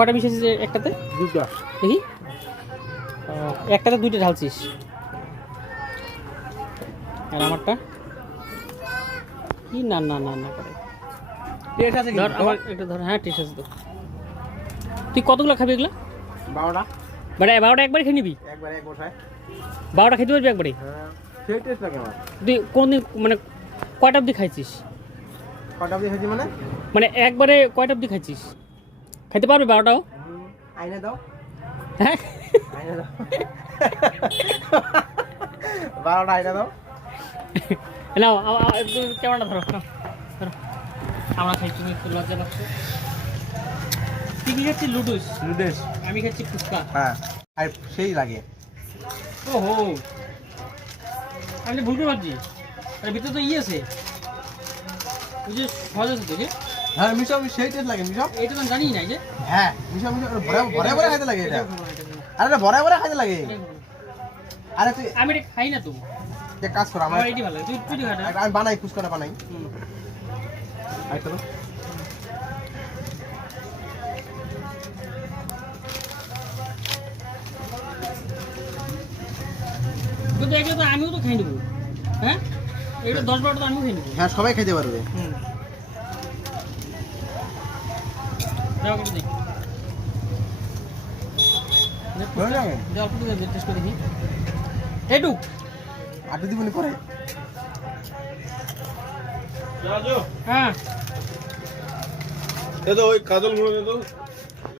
কয়টা মিশিয়েছিস একটাতে? দুটো। দেখি একটাতে দুইটা ঢালছিস, আর আমারটা কি না না না না করে টেস্ট আছে ধর আমার একটা ধর। হ্যাঁ ঠিক আছে তো। তুই কতগুলো খাবি এগুলো? 12টা। মানে 12টা একবারে খেয়ে নিবি? একবারে এক বসায়। 12টা খেতে পারবি একবারে? হ্যাঁ সেই টেস্ট লাগে আমার। তুই কোনদিন মানে কয়টা অবধি খাইছিস? কটা অবধি খাইছি মানে? মানে একবারে কয়টা অবধি খাইছিস? খাইতে পারবি 12টাও? আইনে দাও। হ্যাঁ আইনে দাও। 12টা আইনে দাও। নাও একটু ক্যামেরাটা ধরো, নাও ধরো। আমরা খাই, তুমি একটু লজ্জা লাগছে। তুই কি খাচ্ছিস? লুডুস। নুডলস। আমি খাচ্ছি ফুচকা। হ্যাঁ আর সেই লাগে। ওহো, আমি ভুল করে ভাবছি, আরে ভিতরে তো আছে ওই যে সহজ আছে তোকে। হ্যাঁ মিশো সেই টেস্ট লাগে মিশো। এটা তো আমি জানি না যে। হ্যাঁ মিশো মিশো ভরে ভরে ভরে খাইতে লাগে এটা। আরে এটা ভরে ভরে খাইতে লাগে। আরে তুই আমি এটা খাই না তো, এক কাজ কর আমার আমার এটি ভালো লাগে। তুই তুই খা না। আমি বানাই ফুচকাটা বানাই। আই চলো। কিন্তু এগুলো তো আমিও তো খাই নেবো। হ্যাঁ এগুলো 10-12টা তো আমিও খাই নেবো। হ্যাঁ সবাই খেতে পারবে। যাও একটু দেখি, হয়ে যাবে। যাও একটু টেস্ট করে দেখি। এইটুক আটু দিবনি পরে। হ্যাঁ দে তো ওই কাজল গুঁড়ো দে তো।